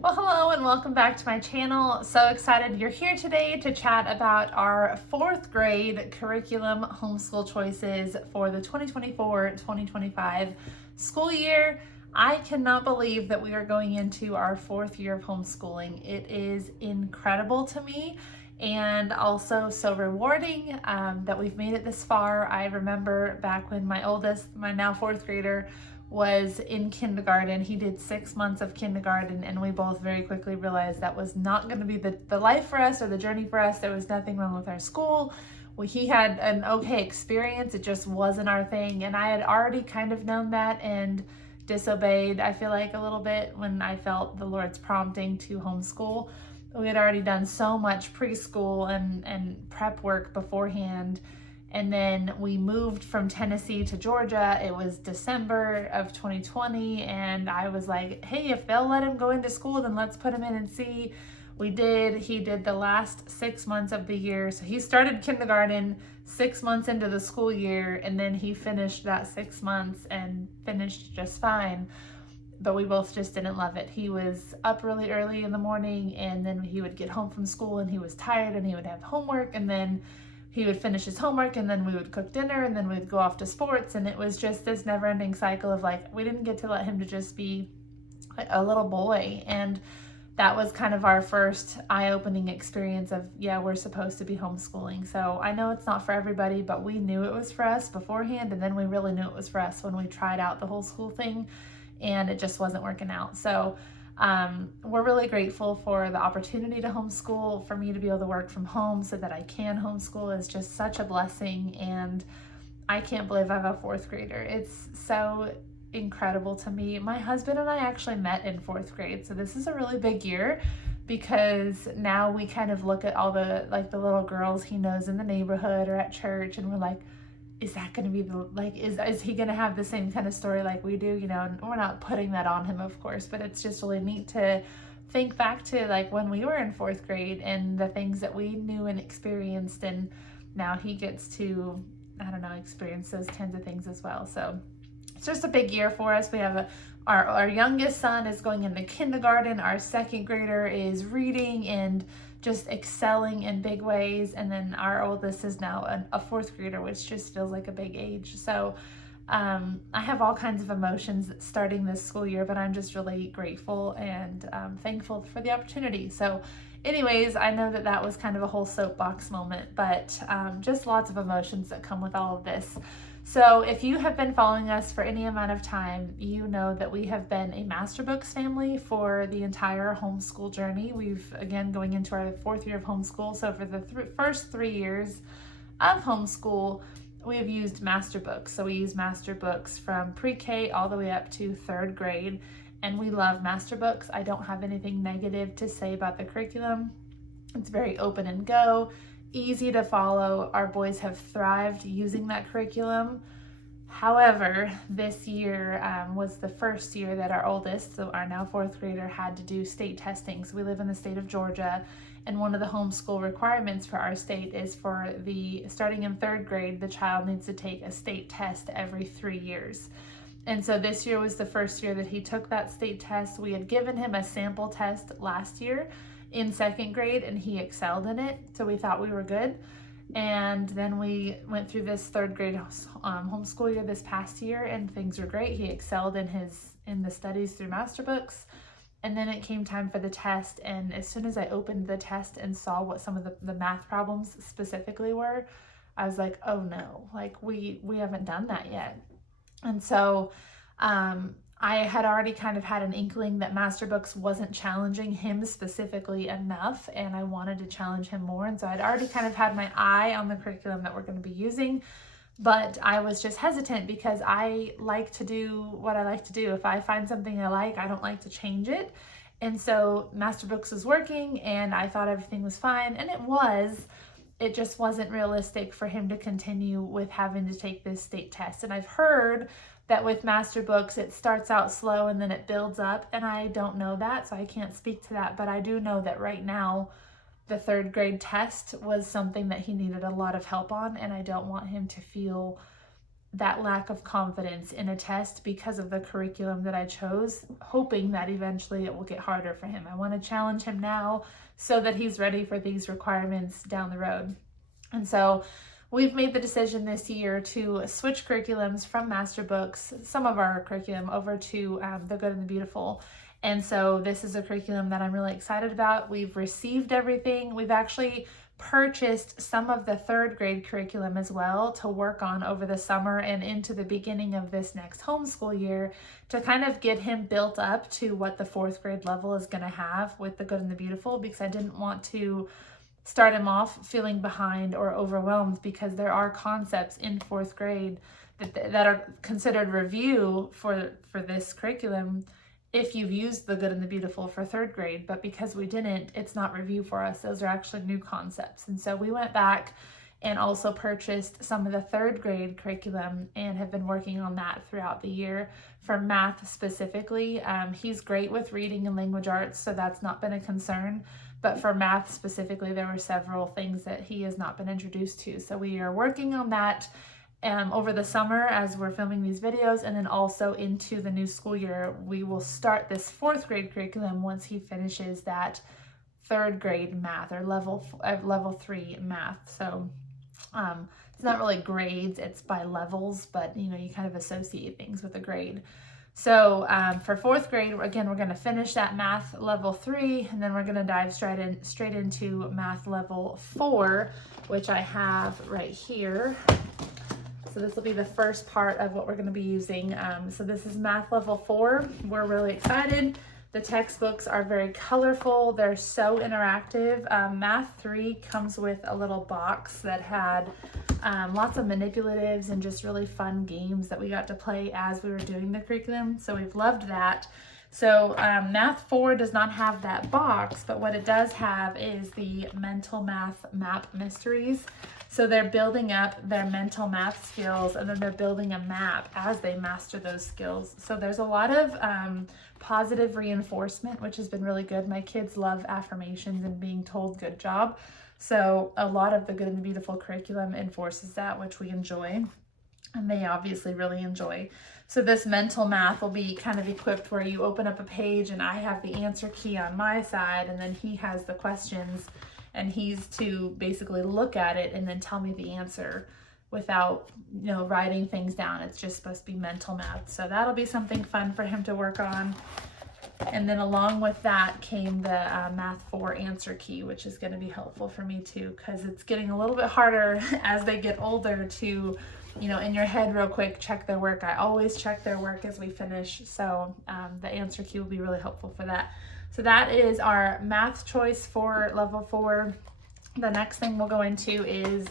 Well, hello and welcome back to my channel. So excited you're here today to chat about our fourth grade curriculum homeschool choices for the 2024-2025 school year. I cannot believe that we are going into our fourth year of homeschooling. It is incredible to me and also so rewarding that we've made it this far. I remember back when my oldest, my now fourth grader, was in kindergarten. He did 6 months of kindergarten, and we both very quickly realized that was not going to be the life for us or the journey for us. There was nothing wrong with our school. He had an okay experience. It just wasn't our thing. And I had already kind of known that and disobeyed, I feel like, a little bit when I felt the Lord's prompting to homeschool. We had already done so much preschool and prep work beforehand. And then we moved from Tennessee to Georgia. It was December of 2020. And I was like, hey, if they'll let him go into school, then let's put him in and see. We did. He did the last 6 months of the year. So he started kindergarten 6 months into the school year. And then he finished that 6 months and finished just fine. But we both just didn't love it. He was up really early in the morning, and then he would get home from school and he was tired and he would have homework, and then he would finish his homework, and then we would cook dinner, and then we'd go off to sports. And it was just this never-ending cycle of like, we didn't get to let him to just be a little boy. And that was kind of our first eye-opening experience of, yeah, we're supposed to be homeschooling. So I know it's not for everybody, but we knew it was for us beforehand, and then we really knew it was for us when we tried out the whole school thing, and it just wasn't working out. So we're really grateful for the opportunity to homeschool. For me to be able to work from home so that I can homeschool is just such a blessing, and I can't believe I have a fourth grader. It's so incredible to me. My husband and I actually met in fourth grade, so this is a really big year because now we kind of look at all the little girls he knows in the neighborhood or at church, and we're like, is that going to be is he going to have the same kind of story like we do, and we're not putting that on him, of course, but it's just really neat to think back to like when we were in fourth grade and the things that we knew and experienced, and now he gets to, I don't know, experience those kinds of things as well. So it's just a big year for us. We have our youngest son is going into kindergarten. Our second grader is reading and just excelling in big ways. And then our oldest is now a fourth grader, which just feels like a big age. So I have all kinds of emotions starting this school year, but I'm just really grateful and thankful for the opportunity. So anyways, I know that was kind of a whole soapbox moment, but just lots of emotions that come with all of this. So if you have been following us for any amount of time, you know that we have been a Master Books family for the entire homeschool journey. We've, again, going into our fourth year of homeschool. So for the first 3 years of homeschool, we've used Master Books. So we use Master Books from pre-K all the way up to third grade. And we love Master Books. I don't have anything negative to say about the curriculum. It's very open and go, easy to follow. Our boys have thrived using that curriculum. However, this year was the first year that our oldest, so our now fourth grader, had to do state testing. So we live in the state of Georgia, and one of the homeschool requirements for our state is for starting in third grade, the child needs to take a state test every 3 years. And so this year was the first year that he took that state test. We had given him a sample test last year in second grade, and he excelled in it, so we thought we were good. And then we went through this third grade homeschool year this past year, and things were great. He excelled in the studies through Master Books. And then it came time for the test, and as soon as I opened the test and saw what some of the math problems specifically were, I was like, oh no, like we haven't done that yet. And so I had already kind of had an inkling that Master Books wasn't challenging him specifically enough, and I wanted to challenge him more. And so I'd already kind of had my eye on the curriculum that we're going to be using, but I was just hesitant because I like to do what I like to do. If I find something I like, I don't like to change it. And so Master Books was working, and I thought everything was fine, and it was. It just wasn't realistic for him to continue with having to take this state test. And I've heard that with Master Books, it starts out slow and then it builds up, and I don't know that, so I can't speak to that, but I do know that right now the third grade test was something that he needed a lot of help on, and I don't want him to feel that lack of confidence in a test because of the curriculum that I chose, hoping that eventually it will get harder for him. I want to challenge him now so that he's ready for these requirements down the road. And so we've made the decision this year to switch curriculums from master books, some of our curriculum, over to The Good and the Beautiful. And so this is a curriculum that I'm really excited about. We've received everything. We've actually purchased some of the 3rd grade curriculum as well to work on over the summer and into the beginning of this next homeschool year to kind of get him built up to what the 4th grade level is going to have with The Good and the Beautiful, because I didn't want to start him off feeling behind or overwhelmed, because there are concepts in 4th grade that are considered review for this curriculum if you've used The Good and the Beautiful for 3rd grade, but because we didn't, it's not review for us. Those are actually new concepts. And so we went back and also purchased some of the 3rd grade curriculum and have been working on that throughout the year. For math specifically, he's great with reading and language arts, so that's not been a concern. But for math specifically, there were several things that he has not been introduced to. So we are working on that over the summer as we're filming these videos, and then also into the new school year. We will start this 4th grade curriculum once he finishes that 3rd grade math, or level 3 math. So it's not really grades, it's by levels, but you kind of associate things with a grade. So for 4th grade, again, we're going to finish that math level 3, and then we're going to dive straight into math level 4, which I have right here. So this will be the first part of what we're going to be using. So this is math level 4. We're really excited. The textbooks are very colorful. They're so interactive. Math 3 comes with a little box that had lots of manipulatives and just really fun games that we got to play as we were doing the curriculum. So we've loved that. So Math 4 does not have that box, but what it does have is the mental math map mysteries. So they're building up their mental math skills, and then they're building a map as they master those skills. So there's a lot of positive reinforcement, which has been really good. My kids love affirmations and being told good job. So a lot of the Good and the Beautiful curriculum enforces that, which we enjoy, and they obviously really enjoy. So this mental math will be kind of equipped where you open up a page and I have the answer key on my side, and then he has the questions, and he's to basically look at it and then tell me the answer without, writing things down. It's just supposed to be mental math. So that'll be something fun for him to work on. And then along with that came the Math 4 answer key, which is going to be helpful for me too, because it's getting a little bit harder as they get older to, in your head real quick, check their work. I always check their work as we finish. So the answer key will be really helpful for that. So that is our math choice for level 4. The next thing we'll go into is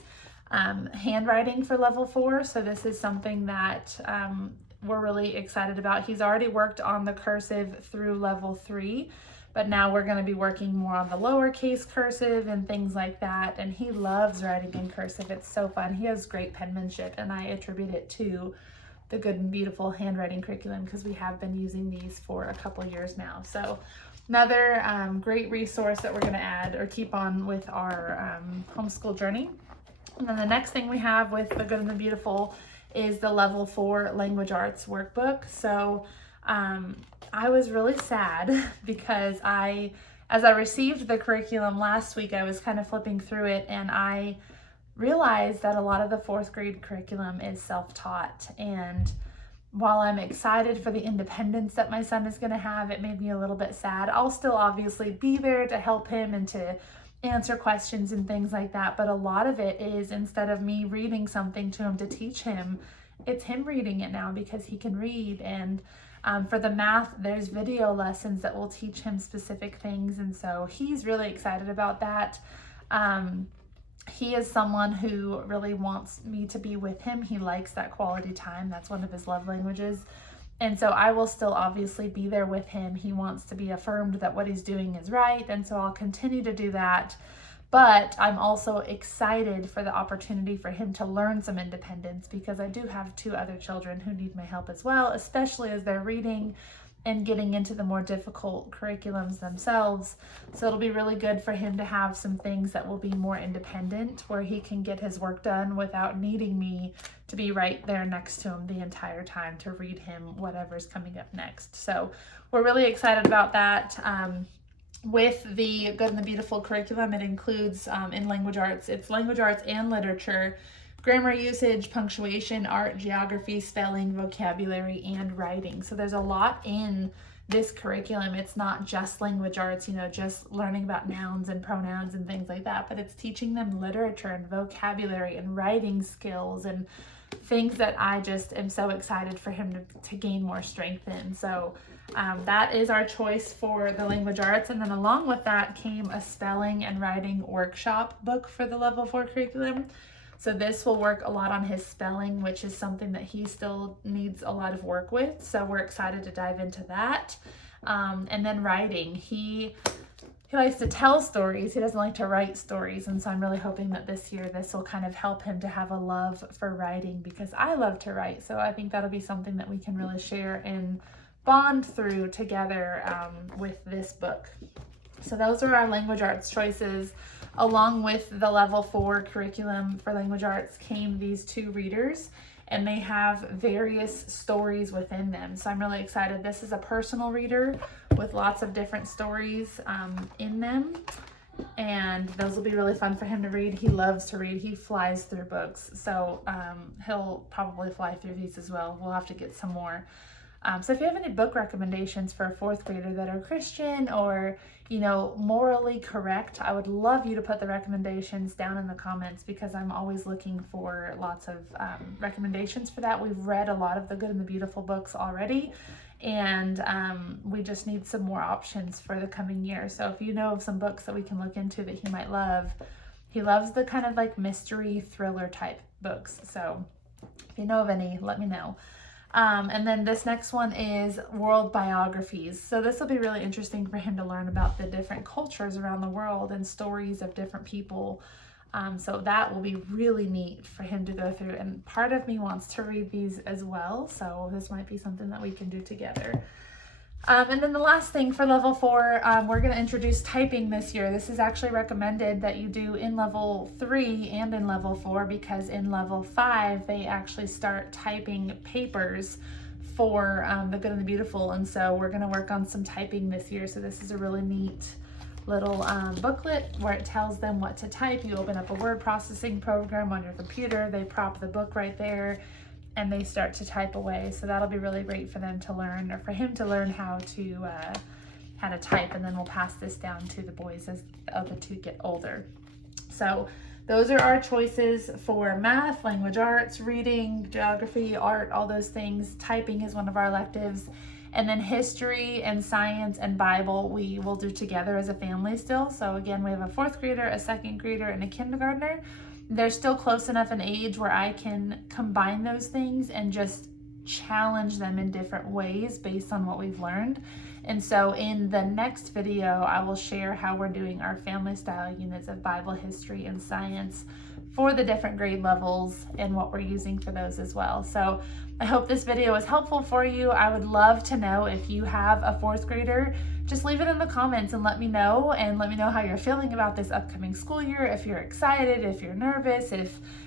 handwriting for level 4. So this is something that we're really excited about. He's already worked on the cursive through level 3, but now we're going to be working more on the lowercase cursive and things like that. And he loves writing in cursive. It's so fun. He has great penmanship, and I attribute it to the Good and Beautiful handwriting curriculum because we have been using these for a couple years now. So another great resource that we're going to add or keep on with our homeschool journey. And then the next thing we have with the Good and the Beautiful is the level 4 language arts workbook. So I was really sad because as I received the curriculum last week, I was kind of flipping through it, and I realized that a lot of the 4th grade curriculum is self-taught. And while I'm excited for the independence that my son is going to have, it made me a little bit sad. I'll still obviously be there to help him and to answer questions and things like that, but a lot of it is, instead of me reading something to him to teach him, it's him reading it now because he can read. And for the math, there's video lessons that will teach him specific things, and so he's really excited about that. He is someone who really wants me to be with him. He likes that quality time. That's one of his love languages. And so I will still obviously be there with him. He wants to be affirmed that what he's doing is right, and so I'll continue to do that. But I'm also excited for the opportunity for him to learn some independence, because I do have 2 other children who need my help as well, especially as they're reading and getting into the more difficult curriculums themselves. So it'll be really good for him to have some things that will be more independent, where he can get his work done without needing me to be right there next to him the entire time to read him whatever's coming up next. So we're really excited about that. With the Good and the Beautiful curriculum, it includes in language arts, it's language arts and literature, grammar usage, punctuation, art, geography, spelling, vocabulary, and writing. So there's a lot in this curriculum. It's not just language arts, just learning about nouns and pronouns and things like that, but it's teaching them literature and vocabulary and writing skills and things that I just am so excited for him to gain more strength in. So that is our choice for the language arts. And then along with that came a spelling and writing workshop book for the level 4 curriculum. So this will work a lot on his spelling, which is something that he still needs a lot of work with. So we're excited to dive into that. And then writing. He likes to tell stories. He doesn't like to write stories. And so I'm really hoping that this year this will kind of help him to have a love for writing, because I love to write. So I think that'll be something that we can really share and bond through together with this book. So those are our language arts choices. Along with the level 4 curriculum for language arts came these 2 readers, and they have various stories within them. So I'm really excited. This is a personal reader with lots of different stories in them, and those will be really fun for him to read. He loves to read. He flies through books, so he'll probably fly through these as well. We'll have to get some more. So if you have any book recommendations for a 4th grader that are Christian or, morally correct, I would love you to put the recommendations down in the comments, because I'm always looking for lots of recommendations for that. We've read a lot of the Good and the Beautiful books already, and we just need some more options for the coming year. So if you know of some books that we can look into that he might love, he loves the kind of like mystery thriller type books. So if you know of any, let me know. And then this next one is world biographies. So this will be really interesting for him to learn about the different cultures around the world and stories of different people. So that will be really neat for him to go through. And part of me wants to read these as well. So this might be something that we can do together. And then the last thing for level 4, we're going to introduce typing this year. This is actually recommended that you do in level 3 and in level 4, because in level 5, they actually start typing papers for the Good and the Beautiful. And so we're going to work on some typing this year. So this is a really neat little booklet where it tells them what to type. You open up a word processing program on your computer. They prop the book right there, and they start to type away. So that'll be really great for them to learn, or for him to learn how to type. And then we'll pass this down to the boys as the other 2 get older. So those are our choices for math, language arts, reading, geography, art, all those things. Typing is one of our electives. And then history and science and Bible we will do together as a family still. So again, we have a 4th grader, a 2nd grader, and a kindergartner. They're still close enough in age where I can combine those things and just challenge them in different ways based on what we've learned. And so in the next video, I will share how we're doing our family style units of Bible, history, and science for the different grade levels and what we're using for those as well. So I hope this video was helpful for you. I would love to know if you have a 4th grader. Just leave it in the comments and let me know, how you're feeling about this upcoming school year, if you're excited, if you're nervous,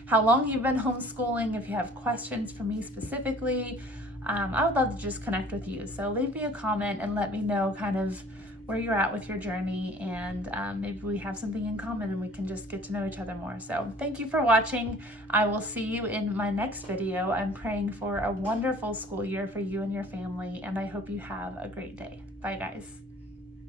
how long you've been homeschooling, if you have questions for me specifically. I would love to just connect with you. So leave me a comment and let me know kind of where you're at with your journey, and maybe we have something in common and we can just get to know each other more. So thank you for watching. I will see you in my next video. I'm praying for a wonderful school year for you and your family, and I hope you have a great day. Bye guys.